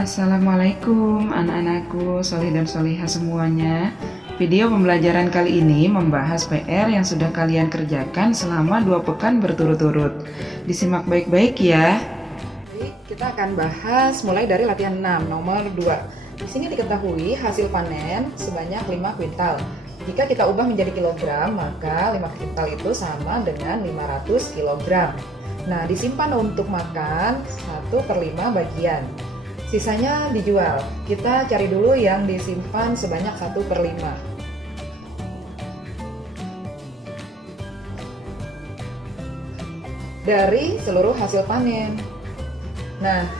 Assalamualaikum anak-anakku, solih dan solihah semuanya. Video pembelajaran kali ini membahas PR yang sudah kalian kerjakan selama 2 pekan berturut-turut. Disimak baik-baik ya. Kita akan bahas mulai dari latihan 6, nomor 2. Di sini diketahui hasil panen sebanyak 5 kuintal. Jika kita ubah menjadi kilogram, maka 5 kuintal itu sama dengan 500 kilogram. Nah, disimpan untuk makan 1/5 bagian. Sisanya dijual. Kita cari dulu yang disimpan sebanyak 1/5. Dari seluruh hasil panen. Nah,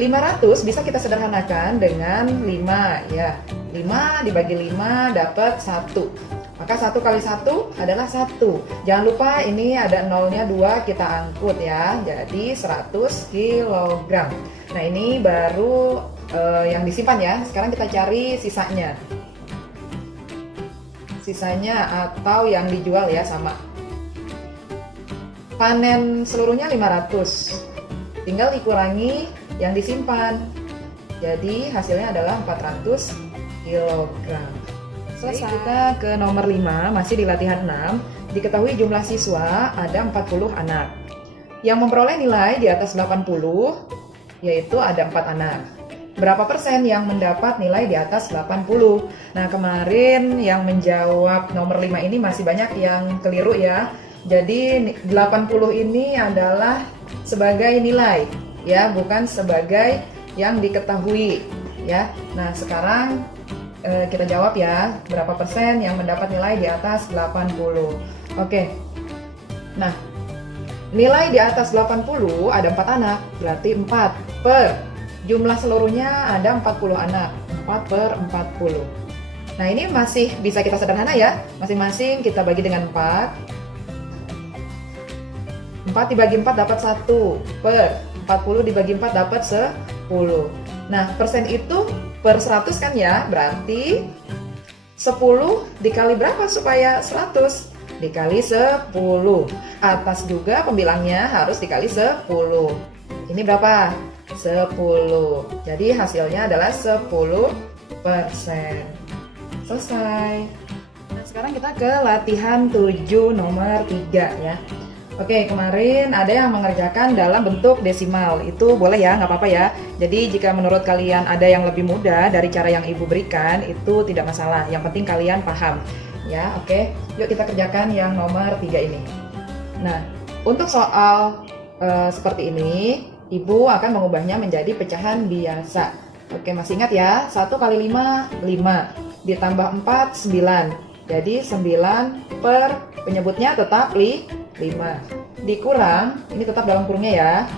500 bisa kita sederhanakan dengan 5 ya. 5 dibagi 5 dapat 1. Maka 1 kali 1 adalah 1. Jangan lupa ini ada nolnya 2, kita angkut ya. Jadi 100 kg. Nah, ini baru yang disimpan ya. Sekarang kita cari sisanya. Sisanya atau yang dijual ya sama. Panen seluruhnya 500. Tinggal dikurangi yang disimpan. Jadi hasilnya adalah 400 kg. Selesai. Kita ke nomor 5, masih di latihan 6. Diketahui jumlah siswa ada 40 anak. Yang memperoleh nilai di atas 80, yaitu ada 4 anak. Berapa persen yang mendapat nilai di atas 80? Nah, kemarin yang menjawab nomor 5 ini masih banyak yang keliru ya. Jadi 80 ini adalah sebagai nilai ya, bukan sebagai yang diketahui ya. Nah, sekarang kita jawab ya, berapa persen yang mendapat nilai di atas 80. Oke. Nah, nilai di atas 80 ada 4 anak, berarti 4 per jumlah seluruhnya ada 40 anak, 4 per 40. Nah, ini masih bisa kita sederhana ya, masing-masing kita bagi dengan 4. 4 dibagi 4 dapat 1 per 40 dibagi 4 dapat 10. Nah, persen itu per 100 kan ya, berarti 10 dikali berapa supaya 100? Dikali 10. Atas juga pembilangnya harus dikali 10. Ini berapa? 10. Jadi hasilnya adalah 10%. Selesai. Nah, sekarang kita ke latihan 7 nomor 3 ya. Oke, kemarin ada yang mengerjakan dalam bentuk desimal. Itu boleh ya, nggak apa-apa ya. Jadi jika menurut kalian ada yang lebih mudah dari cara yang ibu berikan, itu tidak masalah. Yang penting kalian paham. Ya, oke. Yuk kita kerjakan yang nomor 3 ini. Nah, untuk soal seperti ini, ibu akan mengubahnya menjadi pecahan biasa. Oke, masih ingat ya? 1 kali 5, 5. Ditambah 4, 9. Jadi 9 per penyebutnya tetap 5. Dikurang, ini tetap dalam kurungnya ya,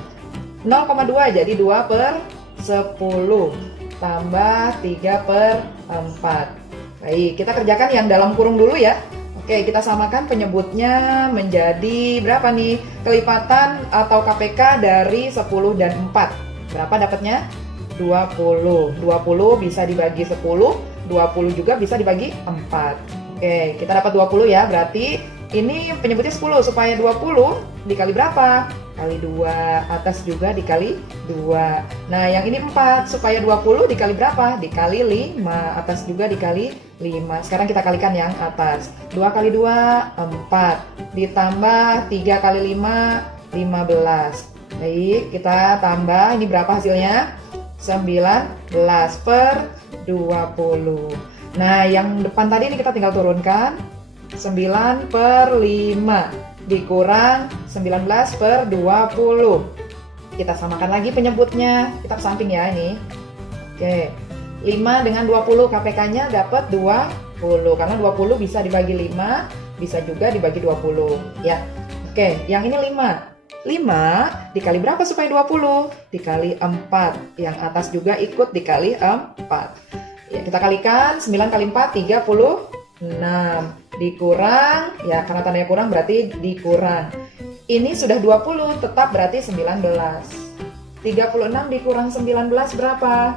0,2 jadi 2 per 10 tambah 3 per 4. Baik, kita kerjakan yang dalam kurung dulu ya. Oke, kita samakan penyebutnya menjadi berapa nih? Kelipatan atau KPK dari 10 dan 4. Berapa dapatnya? 20. 20 bisa dibagi 10, 20 juga bisa dibagi 4. Oke, kita dapat 20 ya, berarti ini penyebutnya 10, supaya 20 dikali berapa? Kali 2, atas juga dikali 2. Nah, yang ini 4, supaya 20 dikali berapa? Dikali 5, atas juga dikali 5. Sekarang kita kalikan yang atas. 2 kali 2, 4. Ditambah 3 kali 5, 15. Baik, kita tambah, ini berapa hasilnya? 19 per 20. Nah, yang depan tadi ini kita tinggal turunkan. 9 per 5 dikurang 19 per 20. Kita samakan lagi penyebutnya. Kita ke samping ya ini. Oke. 5 dengan 20 KPK-nya dapat 20. Karena 20 bisa dibagi 5, bisa juga dibagi 20. Ya. Oke, yang ini 5. 5 dikali berapa supaya 20? Dikali 4. Yang atas juga ikut dikali 4. Ya, kita kalikan 9 kali 4 36. Dikurang, ya karena tandanya kurang berarti dikurang. Ini sudah 20, tetap berarti 19. 36 dikurang 19 berapa?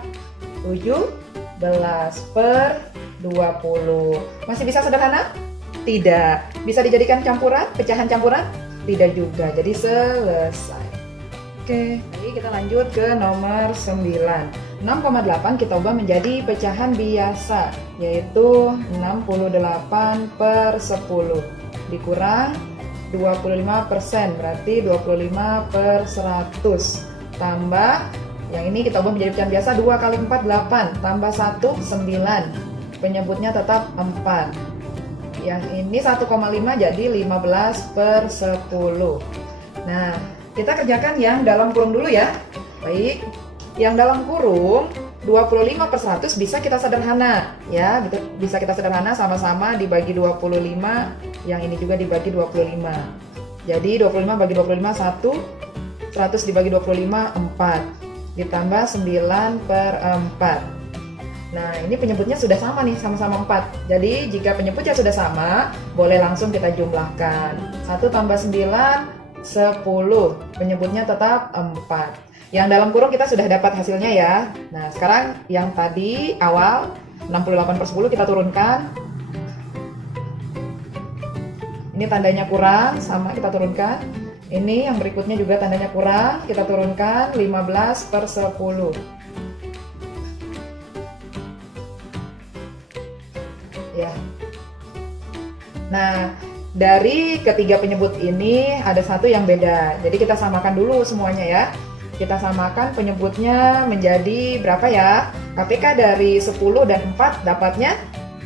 17 per 20. Masih bisa sederhana? Tidak. Bisa dijadikan campuran, pecahan campuran? Tidak juga, jadi selesai. Oke, jadi kita lanjut ke nomor 9. 6,8 kita ubah menjadi pecahan biasa, yaitu 68 per 10 dikurang 25%, berarti 25 per 100 tambah, yang ini kita ubah menjadi pecahan biasa, 2 kali 4 8 tambah 1 9, penyebutnya tetap 4. Yang ini 1,5 jadi 15 per 10. Nah, kita kerjakan yang dalam kurung dulu ya. Baik, yang dalam kurung 25 per 100 bisa kita sederhana ya, bisa kita sederhana, sama-sama dibagi 25, yang ini juga dibagi 25. Jadi 25 bagi 25 1, 100 dibagi 25 4, ditambah 9 per 4. Nah, ini penyebutnya sudah sama nih, sama-sama 4. Jadi jika penyebutnya sudah sama, boleh langsung kita jumlahkan. 1 tambah 9 10, penyebutnya tetap 4. Yang dalam kurung kita sudah dapat hasilnya ya. Nah, sekarang yang tadi awal 68 per 10 kita turunkan. Ini tandanya kurang, sama kita turunkan. Ini yang berikutnya juga tandanya kurang, kita turunkan 15 per 10. Ya. Nah, dari ketiga penyebut ini ada satu yang beda. Jadi kita samakan dulu semuanya ya. Kita samakan penyebutnya menjadi berapa ya? KPK dari 10 dan 4 dapatnya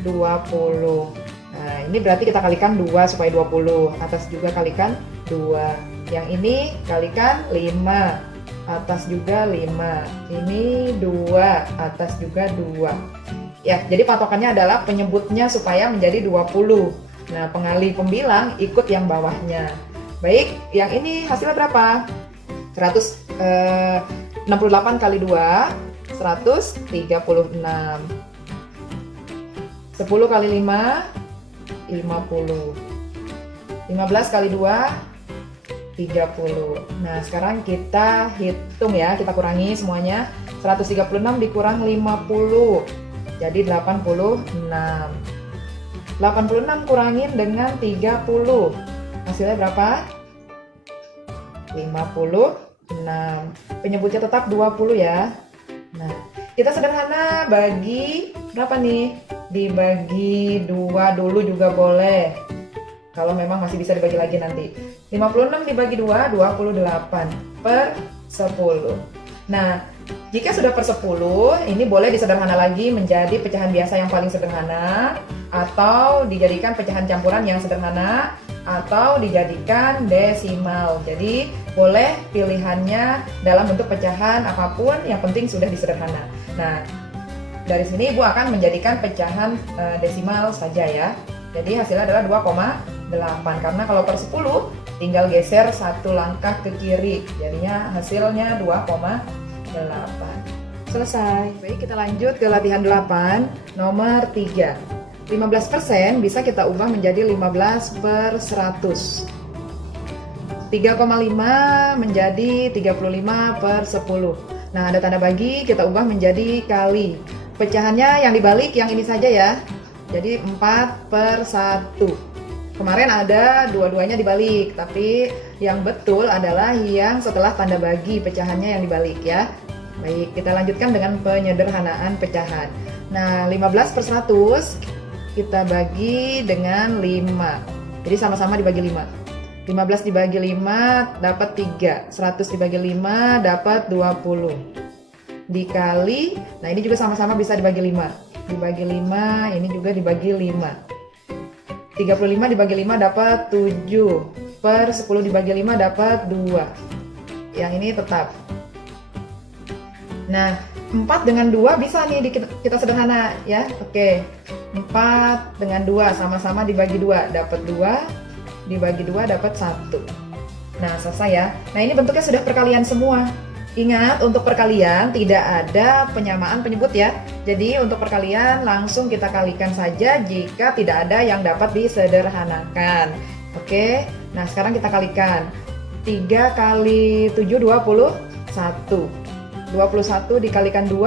20. Nah, ini berarti kita kalikan 2 supaya 20. Atas juga kalikan 2. Yang ini kalikan 5. Atas juga 5. Ini 2. Atas juga 2. Ya, jadi patokannya adalah penyebutnya supaya menjadi 20. Nah, pengali pembilang ikut yang bawahnya. Baik, yang ini hasilnya berapa? 168 kali 2, 136. 10 kali 5, 50. 15 kali 2, 30. Nah, sekarang kita hitung ya, kita kurangi semuanya. 136 dikurang 50, jadi 86. 86 kurangin dengan 30, hasilnya berapa? 56. Penyebutnya tetap 20 ya. Nah, kita sederhana bagi berapa nih? Dibagi 2 dulu juga boleh. Kalau memang masih bisa dibagi lagi nanti. 56 dibagi 2, 28 per 10. Nah, jika sudah per 10, ini boleh disederhana lagi menjadi pecahan biasa yang paling sederhana, atau dijadikan pecahan campuran yang sederhana, atau dijadikan desimal. Jadi boleh pilihannya dalam bentuk pecahan apapun, yang penting sudah disederhana. Nah, dari sini Ibu akan menjadikan pecahan desimal saja ya. Jadi hasilnya adalah 2,8, karena kalau per 10 tinggal geser 1 langkah ke kiri, jadinya hasilnya 2,8. Selesai. Baik, kita lanjut ke latihan 8 nomor 3. 15% bisa kita ubah menjadi 15 per 100. 3,5 menjadi 35 per 10. Nah, ada tanda bagi, kita ubah menjadi kali. Pecahannya yang dibalik yang ini saja ya. Jadi 4 per 1. Kemarin ada dua-duanya dibalik, tapi yang betul adalah yang setelah tanda bagi pecahannya yang dibalik ya. Baik, kita lanjutkan dengan penyederhanaan pecahan. Nah, 15 per 100 kita bagi dengan 5. Jadi sama-sama dibagi 5. 15 dibagi 5 dapat 3. 100 dibagi 5 dapat 20. Dikali, nah ini juga sama-sama bisa dibagi 5. Dibagi 5, ini juga dibagi 5. 35 dibagi 5 dapat 7. Per 10 dibagi 5 dapat 2. Yang ini tetap. Nah, 4 dengan 2 bisa nih kita sederhana ya. Oke. 4 dengan 2 sama-sama dibagi 2 dapat 2, dibagi 2 dapat 1. Nah, selesai ya. Nah, ini bentuknya sudah perkalian semua. Ingat, untuk perkalian tidak ada penyamaan penyebut ya. Jadi untuk perkalian langsung kita kalikan saja jika tidak ada yang dapat disederhanakan. Oke. Nah, sekarang kita kalikan. 3 kali 7 21. 21 dikalikan 2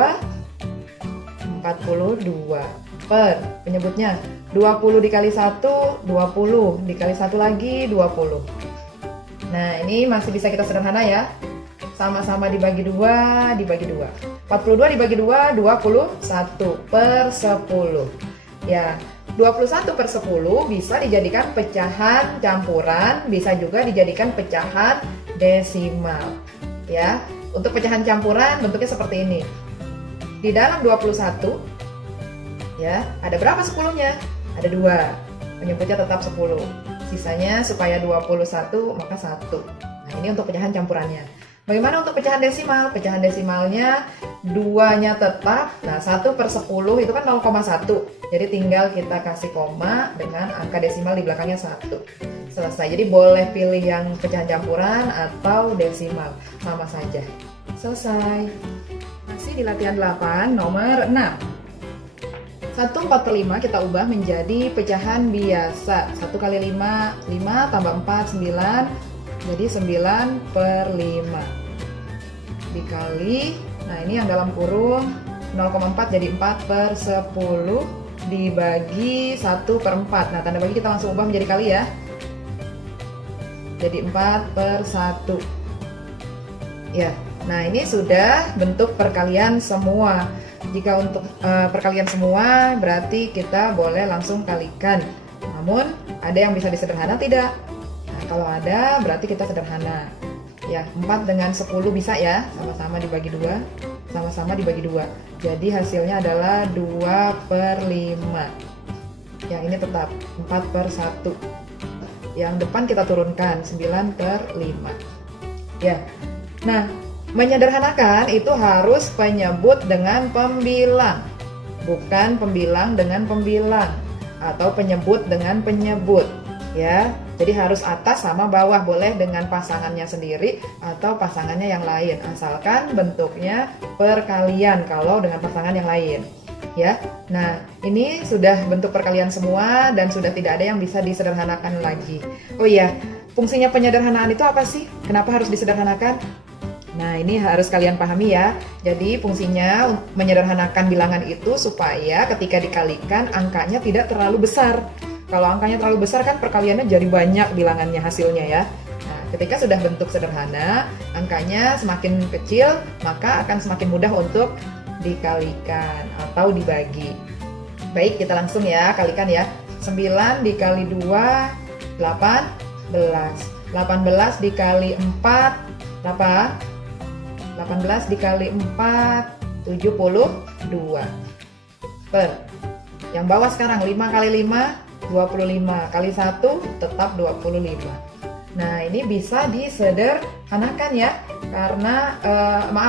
42 per penyebutnya 20 dikali 1 20 dikali 1 lagi 20. Nah, ini masih bisa kita sederhana ya. 1 sama-sama dibagi 2, dibagi 2. 42 dibagi 2, 21 per 10. Ya, 21 per 10 bisa dijadikan pecahan campuran, bisa juga dijadikan pecahan desimal. Ya, untuk pecahan campuran bentuknya seperti ini. Di dalam 21, ya, ada berapa 10-nya? Ada 2. Penyebutnya tetap 10. Sisanya supaya 21 maka 1. Nah, ini untuk pecahan campurannya. Bagaimana untuk pecahan desimal? Pecahan desimalnya 2-nya tetap. Nah, 1 per 10 itu kan 0,1. Jadi tinggal kita kasih koma dengan angka desimal di belakangnya 1. Selesai. Jadi boleh pilih yang pecahan campuran atau desimal. Sama saja. Selesai. Masih di latihan 8 nomor 6. 1/4/5 kita ubah menjadi pecahan biasa. 1 kali 5, 5 tambah 4, 9. Jadi 9 per 5 dikali, nah ini yang dalam kurung 0,4 jadi 4 per 10 dibagi 1 per 4. Nah, tanda bagi kita langsung ubah menjadi kali ya. Jadi 4 per 1. Ya, nah ini sudah bentuk perkalian semua. Jika untuk perkalian semua berarti kita boleh langsung kalikan. Namun ada yang bisa disederhana tidak? Kalau ada, berarti kita sederhana. Ya, 4 dengan 10 bisa ya, sama-sama dibagi 2, sama-sama dibagi 2. Jadi hasilnya adalah 2 per 5. Yang ini tetap 4 per 1. Yang depan kita turunkan 9 per 5. Ya. Nah, menyederhanakan itu harus penyebut dengan pembilang, bukan pembilang dengan pembilang atau penyebut dengan penyebut. Ya, jadi harus atas sama bawah, boleh dengan pasangannya sendiri atau pasangannya yang lain, asalkan bentuknya perkalian kalau dengan pasangan yang lain. Ya, nah ini sudah bentuk perkalian semua dan sudah tidak ada yang bisa disederhanakan lagi. Oh iya, fungsinya penyederhanaan itu apa sih? Kenapa harus disederhanakan? Nah, ini harus kalian pahami ya. Jadi fungsinya menyederhanakan bilangan itu supaya ketika dikalikan angkanya tidak terlalu besar. Kalau angkanya terlalu besar kan perkaliannya jadi banyak bilangannya hasilnya ya. Nah, ketika sudah bentuk sederhana, angkanya semakin kecil, maka akan semakin mudah untuk dikalikan atau dibagi. Baik, kita langsung ya kalikan ya. 9 dikali 2, 18. 18 dikali 4, berapa? 18 dikali 4, 72. Per. Yang bawah sekarang 5 kali 5, 25 kali 1 tetap 25. Nah, ini bisa disederhanakan ya, karena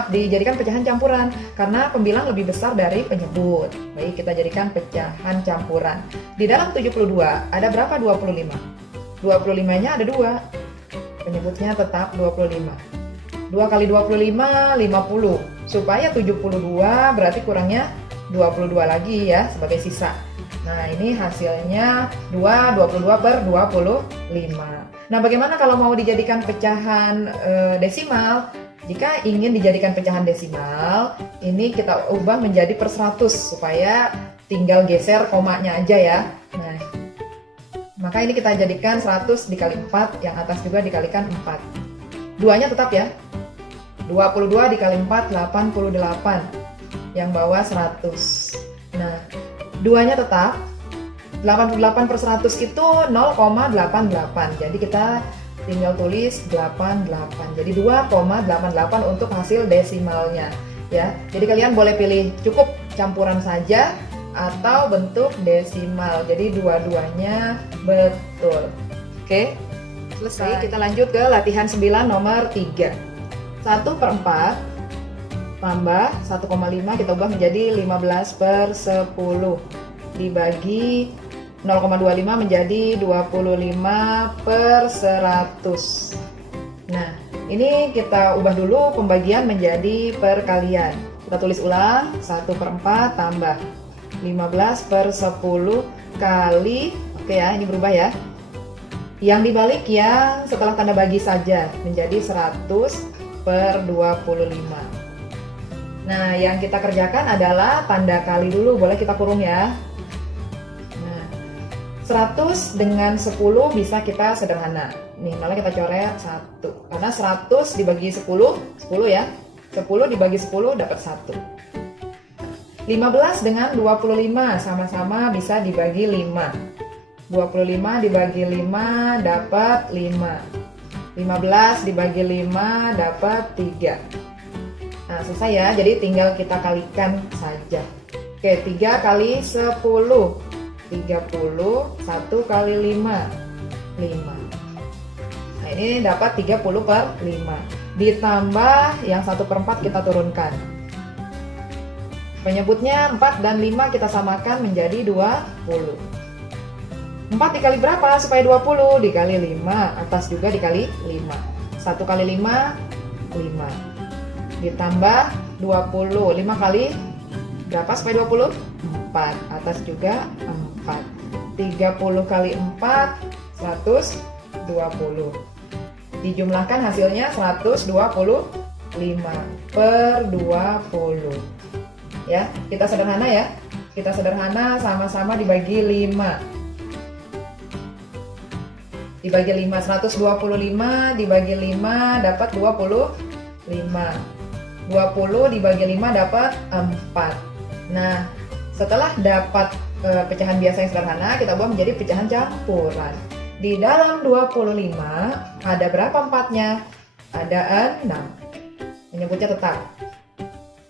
dijadikan pecahan campuran karena pembilang lebih besar dari penyebut. Baik, kita jadikan pecahan campuran. Di dalam 72 ada berapa 25? 25-nya ada 2. Penyebutnya tetap 25. 2 kali 25 50. Supaya 72 berarti kurangnya 22 lagi ya sebagai sisa. Nah, ini hasilnya 22 per 25. Nah, bagaimana kalau mau dijadikan pecahan desimal? Jika ingin dijadikan pecahan desimal, ini kita ubah menjadi per 100 supaya tinggal geser komanya aja ya. Nah, maka ini kita jadikan 100 dikali 4, yang atas juga dikalikan 4. Duanya tetap ya. 22 dikali 4, 88. Yang bawah 100. Nah, duanya tetap. 88 per 100 itu 0,88. Jadi kita tinggal tulis 88. Jadi 2,88 untuk hasil desimalnya ya. Jadi kalian boleh pilih cukup campuran saja atau bentuk desimal. Jadi dua-duanya betul. Oke. Selesai. Kita lanjut ke latihan 9 nomor 3. 1 per 4 tambah 1,5 kita ubah menjadi 15 per 10 dibagi 0,25 menjadi 25 per 100. Nah, ini kita ubah dulu pembagian menjadi perkalian. Kita tulis ulang, 1 per 4 tambah 15 per 10 kali, oke ya, ini berubah ya. Yang dibalik yang setelah tanda bagi saja, menjadi 100 per 25. Nah, yang kita kerjakan adalah tanda kali dulu, boleh kita kurung ya. 100 dengan 10 bisa kita sederhana. Nih, malah kita coret 1. Karena 100 dibagi 10, 10 ya. 10 dibagi 10 dapat 1. 15 dengan 25 sama-sama bisa dibagi 5. 25 dibagi 5 dapat 5. 15 dibagi 5 dapat 3. Nah, selesai ya. Jadi tinggal kita kalikan saja. Oke, 3 kali 10. 30, 1 kali 5. 5. Nah, ini dapat 30 per 5. Ditambah yang 1/4 kita turunkan. Penyebutnya 4 dan 5 kita samakan menjadi 20. 4 dikali berapa supaya 20? Dikali 5, atas juga dikali 5. 1 kali 5, 5. Ditambah 20, 5 kali berapa supaya 20? 4, atas juga 4. 30 kali 4, 120. Dijumlahkan hasilnya 125 per 20. Ya, kita sederhana ya. Kita sederhana sama-sama dibagi 5. Dibagi 5, 125 dibagi 5 dapat 25. 20 dibagi 5 dapat 4. Nah, setelah dapat pecahan biasa yang sederhana, kita ubah menjadi pecahan campuran. Di dalam 25 ada berapa 4-nya? Ada 6. Menyebutnya tetap.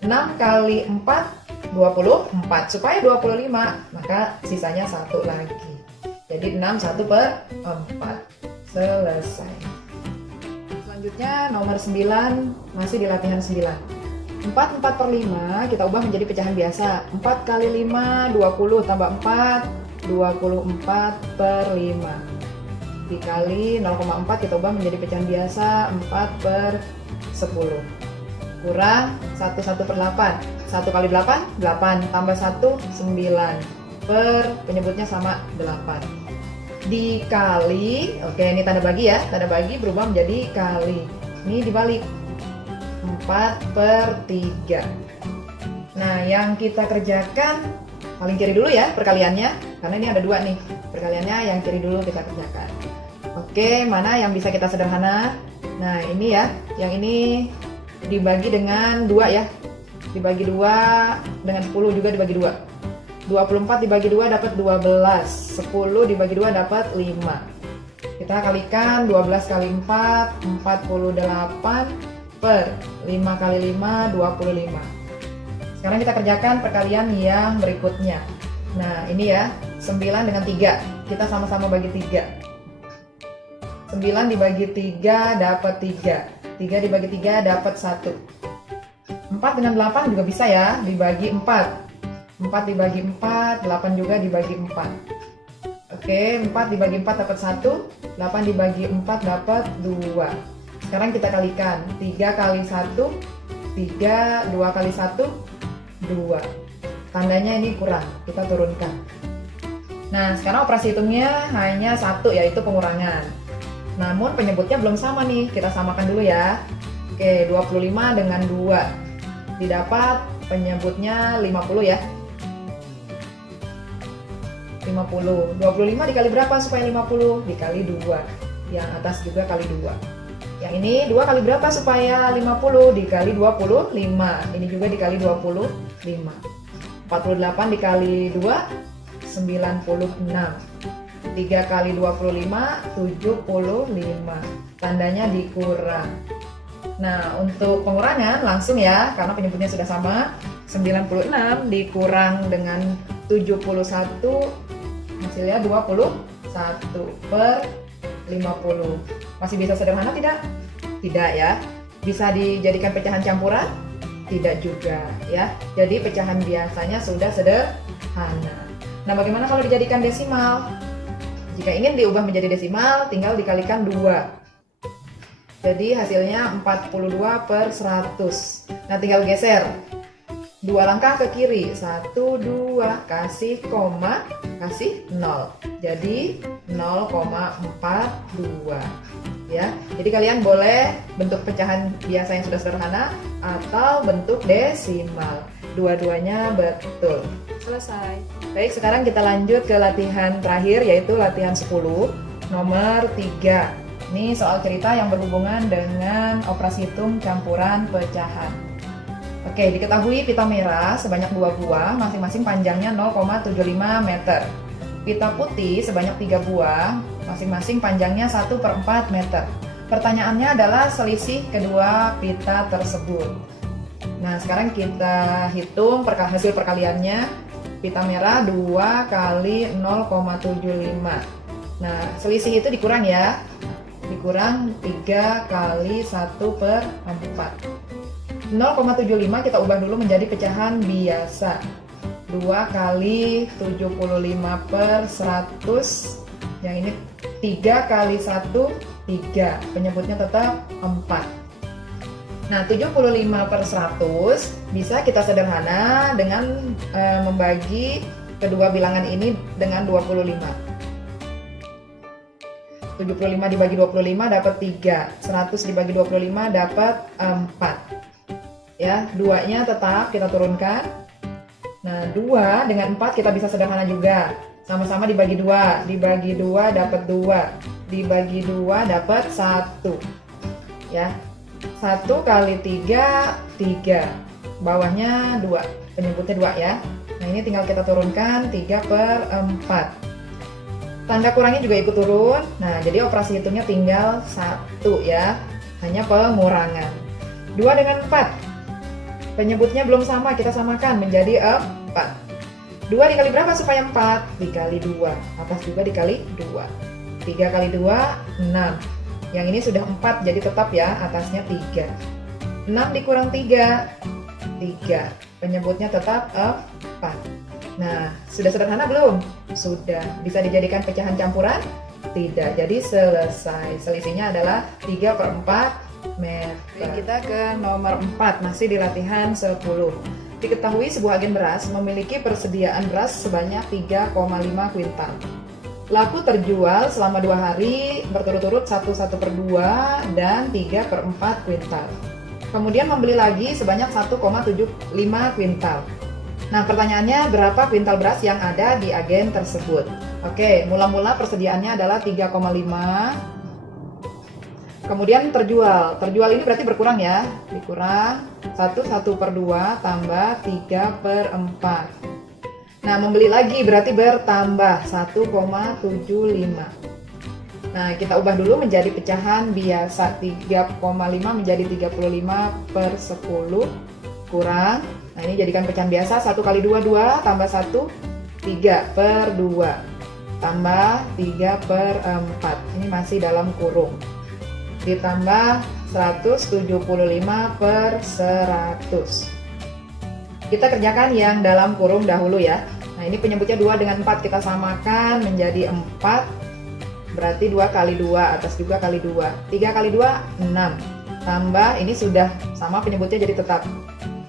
6 kali 4, 24. Supaya 25, maka sisanya 1 lagi. Jadi 6, 1 per 4. Selesai. Selanjutnya nomor 9, masih di latihan 9. 4 per 5 kita ubah menjadi pecahan biasa. 4 kali 5, 20 tambah 4, 24 per 5. Dikali 0,4 kita ubah menjadi pecahan biasa, 4 per 10. Kurang 1 per 8. 1 kali 8, 8 tambah 1, 9 per penyebutnya sama 8. Dikali, oke ini tanda bagi ya, tanda bagi berubah menjadi kali. Ini dibalik, 4 per 3. Nah, yang kita kerjakan paling kiri dulu ya perkaliannya, karena ini ada 2 nih. Perkaliannya yang kiri dulu kita kerjakan. Oke, mana yang bisa kita sederhana? Nah, ini ya, yang ini dibagi dengan 2 ya. Dibagi 2 dengan 10 juga dibagi 2. 24 dibagi 2 dapat 12. 10 dibagi 2 dapat 5. Kita kalikan 12 kali 4, 48 per 5 kali 5, 25. Sekarang kita kerjakan perkalian yang berikutnya. Nah, ini ya, 9 dengan 3. Kita sama-sama bagi 3. 9 dibagi 3 dapat 3. 3 dibagi 3 dapat 1. 4 dengan 8 juga bisa ya, dibagi 4. 4 dibagi 4, 8 juga dibagi 4. Oke, 4 dibagi 4 dapat 1, 8 dibagi 4 dapat 2. Sekarang kita kalikan, 3 kali 1, 3, 2 kali 1, 2. Tandanya ini kurang, kita turunkan. Nah, sekarang operasi hitungnya hanya 1, yaitu pengurangan. Namun penyebutnya belum sama nih, kita samakan dulu ya. Oke, 25 dengan 2. Didapat penyebutnya 50 ya. 50. 25 dikali berapa supaya 50? Dikali 2. Yang atas juga kali 2. Yang ini 2 kali berapa supaya 50? Dikali 25. Ini juga dikali 25. 48 dikali 2, 96. 3 kali 25, 75. Tandanya dikurang. Nah, untuk pengurangan langsung ya, karena penyebutnya sudah sama. 96 dikurang dengan 71, hasilnya 21 per 50. Masih bisa sederhana tidak? Tidak ya. Bisa dijadikan pecahan campuran? Tidak juga ya. Jadi pecahan biasanya sudah sederhana. Nah, bagaimana kalau dijadikan desimal? Jika ingin diubah menjadi desimal, tinggal dikalikan 2. Jadi hasilnya 42 per 100. Nah, tinggal geser 2 langkah ke kiri, 1, 2, kasih koma, kasih 0. Jadi 0,42 ya. Jadi kalian boleh bentuk pecahan biasa yang sudah sederhana atau bentuk desimal. Dua-duanya betul. Selesai. Baik, sekarang kita lanjut ke latihan terakhir, yaitu latihan 10 nomor 3. Ini soal cerita yang berhubungan dengan operasi hitung campuran pecahan. Oke, diketahui pita merah sebanyak 2 buah, masing-masing panjangnya 0,75 meter. Pita putih sebanyak 3 buah, masing-masing panjangnya 1/4 meter. Pertanyaannya adalah selisih kedua pita tersebut. Nah, sekarang kita hitung hasil perkaliannya. Pita merah 2 kali 0,75. Nah, selisih itu dikurang ya. Dikurang 3 kali 1/4. 0,75 kita ubah dulu menjadi pecahan biasa. 2 kali 75/100. Yang ini 3 kali 1, 3. Penyebutnya tetap 4. Nah, 75/100 bisa kita sederhana dengan membagi kedua bilangan ini dengan 25. 75 dibagi 25 dapat 3. 100 dibagi 25 dapat 4. Ya, 2-nya tetap kita turunkan. Nah, 2 dengan 4 kita bisa sederhana juga. Sama-sama dibagi 2. Dibagi 2 dapat 2. Dibagi 2 dapat 1. Ya. 1 kali 3, 3. Bawahnya 2. Penyebutnya 2 ya. Nah, ini tinggal kita turunkan 3/4. Tanda kurangnya juga ikut turun. Nah, jadi operasi hitungnya tinggal 1 ya. Hanya pengurangan. 2 dengan 4. Penyebutnya belum sama, kita samakan menjadi 4. 2 dikali berapa supaya 4? Dikali 2. Atas juga dikali 2. 3 kali 2, 6. Yang ini sudah 4, jadi tetap ya, atasnya 3. 6 dikurang 3, 3. Penyebutnya tetap 4. Nah, sudah sederhana belum? Sudah. Bisa dijadikan pecahan campuran? Tidak. Jadi selesai. Selisihnya adalah 3/4 meter. Kita ke nomor 4, masih di latihan 10. Diketahui sebuah agen beras memiliki persediaan beras sebanyak 3,5 kuintal. Laku terjual selama 2 hari berturut-turut 1/2 dan 3/4 kuintal. Kemudian membeli lagi sebanyak 1,75 kuintal. Nah, pertanyaannya berapa kuintal beras yang ada di agen tersebut? Oke, mula-mula persediaannya adalah 3,5. Kemudian terjual. Terjual ini berarti berkurang ya. Dikurang 1/2 tambah 3/4. Nah, membeli lagi berarti bertambah 1,75. Nah, kita ubah dulu menjadi pecahan biasa. 3,5 menjadi 35/10 kurang. Nah, ini jadikan pecahan biasa. 1 kali 2, 2 tambah 1, 3/2 tambah 3/4. Ini masih dalam kurung. Ditambah 175/100. Kita kerjakan yang dalam kurung dahulu ya. Nah, ini penyebutnya 2 dengan 4 kita samakan menjadi 4. Berarti 2 kali 2, atas juga kali 2. 3 kali 2, 6. Tambah, ini sudah sama penyebutnya jadi tetap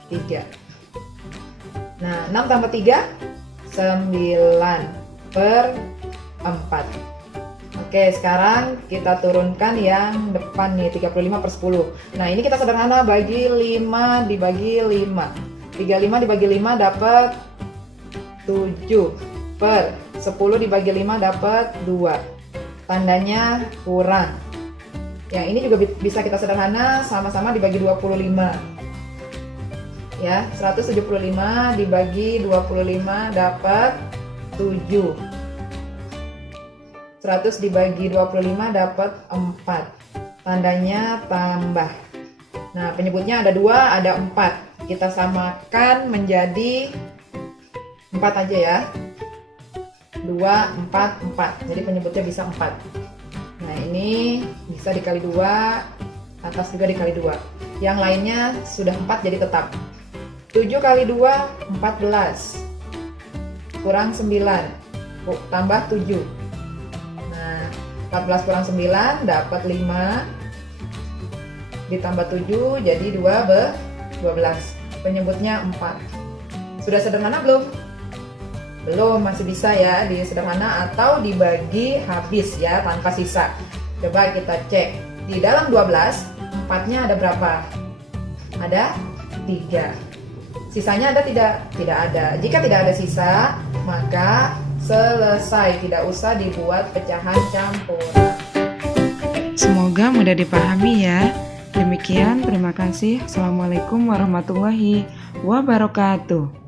3. Nah, 6 tambah 3, 9/4. Oke, sekarang kita turunkan yang depan nih, 35/10. Nah, ini kita sederhana bagi 5 dibagi 5. 35 dibagi 5 dapat 7. 10 dibagi 5 dapat 2. Tandanya kurang. Yang ini juga bisa kita sederhana, sama-sama dibagi 25. Ya, 175 dibagi 25 dapat 7. 100 dibagi 25 dapat 4. Tandanya tambah. Nah, penyebutnya ada 2, ada 4. Kita samakan menjadi 4 aja ya. 2, 4, 4. Jadi penyebutnya bisa 4. Nah, ini bisa dikali 2, atas juga dikali 2. Yang lainnya sudah 4 jadi tetap. 7 kali 2, 14. Kurang 9. Tambah 7. 14 kurang 9 dapat 5, ditambah 7 jadi 12. Penyebutnya 4. Sudah sederhana belum? Belum, masih bisa ya disederhana atau dibagi habis ya tanpa sisa. Coba kita cek. Di dalam 12, 4-nya ada berapa? Ada 3. Sisanya ada tidak? Tidak ada. Jika tidak ada sisa, maka selesai, tidak usah dibuat pecahan campuran. Semoga mudah dipahami ya. Demikian, terima kasih. Assalamualaikum warahmatullahi wabarakatuh.